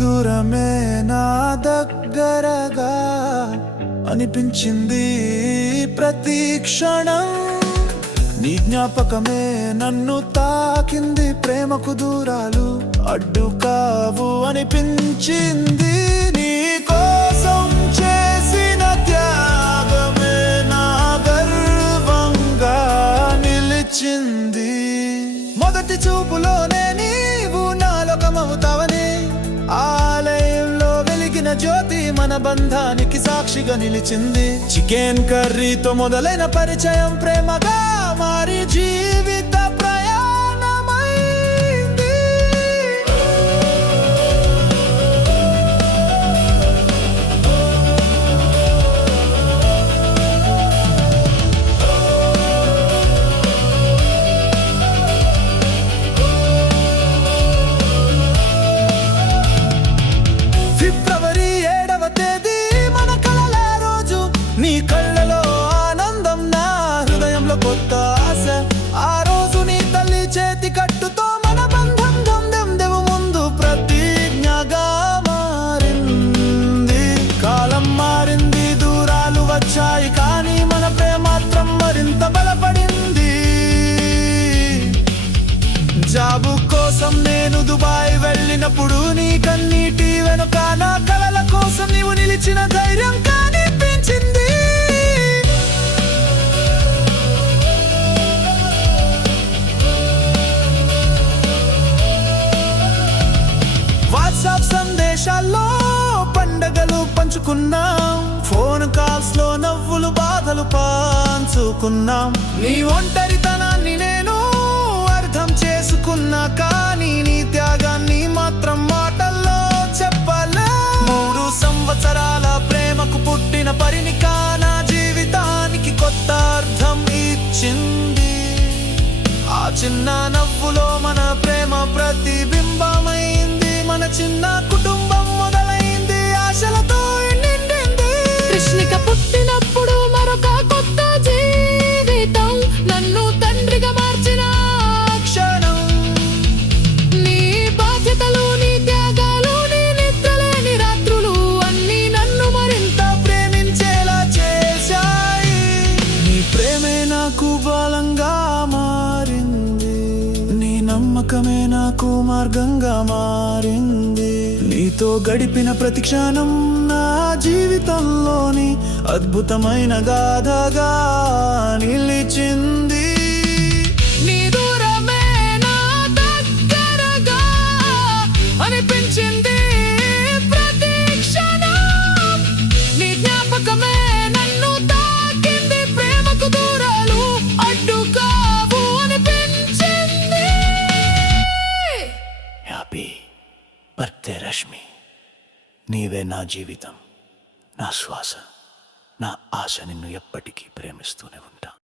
దూరమే నా దగ్గరగా అనిపించింది ప్రతి క్షణం. నీ జ్ఞాపకమే నన్ను తాకింది, ప్రేమకు దూరాలు అడ్డు కావు అనిపించింది. నీ కోసం చేసిన త్యాగమే నా గర్వంగా నిలిచింది. మొదటి చూపులోనే నీవు నా లోకమవుతావని, ఆలయంలో వెలిగిన జ్యోతి మన బంధానికి సాక్షిగా నిలిచింది. చికెన్ కర్రీతో మొదలైన పరిచయం ప్రేమగా మారి జీవిత ప్రయాణమైంది. ఫిబ్రవరి 7వ తేదీ మన కలల రోజు. నీ కళ్ళలో ఆనందం, నా హృదయంలో కొత్త ఆశ. ఆ రోజు నీ తల్లి చేతి కట్టుతో మన బంధం దెవు ముందు ప్రతిజ్ఞగా మారింది. కాలం మారింది, దూరాలు వచ్చాయి, కానీ మన ప్రేమ మాత్రం మరింత బలపడింది. జాబు కోసం నేను దుబాయ్ వెళ్ళినప్పుడు నీ కన్నీటి వెనుక నా కలల కోసం నీవు నిలిచిన ధైర్యం కనిపించింది. వాట్సాప్ సందేశాల్లో పండగలు పంచుకున్నాం, ఫోన్ కాల్స్ లో నవ్వులు బాధలు పంచుకున్నాం. నీ ఒంటరితనాన్ని నేను అర్థం చేసుకున్నా, కానీ నీ త్యాగాన్ని మాత్రం మాటల్లో చెప్పలే. 3 సంవత్సరాల ప్రేమకు పుట్టిన పరిణిక నా జీవితానికి కొత్త అర్థం ఇచ్చింది. ఆ చిన్న నవ్వులో మన ప్రేమ ప్రతిబింబమైంది. మన చిన్న కుటుంబం మొదలైంది, ఆశలతో నిండింది. కృష్ణిక పుట్టినప్పుడు మరొక కొత్త జీవితం నన్ను తండ్రిగా మార్చిన క్షణం. నీ బాధ్యతలు, నీ త్యాగాలు, నీ నిద్రలేని రాత్రులు అన్నీ నన్ను మరింత ప్రేమించేలా చేశాయి. నీ ప్రేమే నాకు బలంగా మారింది, నీ నమ్మకమే నాకు మార్గంగా మారింది. నీతో గడిపిన ప్రతి క్షణం నా జీవితంలోని అద్భుతమైన గాథగా నిలిచింది. నీ దూరమే నా దగ్గరగా అనిపించింది ప్రతి క్షణం. నీ జ్ఞాపకమే నన్ను తాకింది, ప్రేమకు దూరాలు అడ్డు కావు అనిపించింది. Happy birthday Rashmi. నీవే నా జీవితం, నా శ్వాస, నా ఆశ. నిన్ను ఎప్పటికీ ప్రేమిస్తూనే ఉంటా.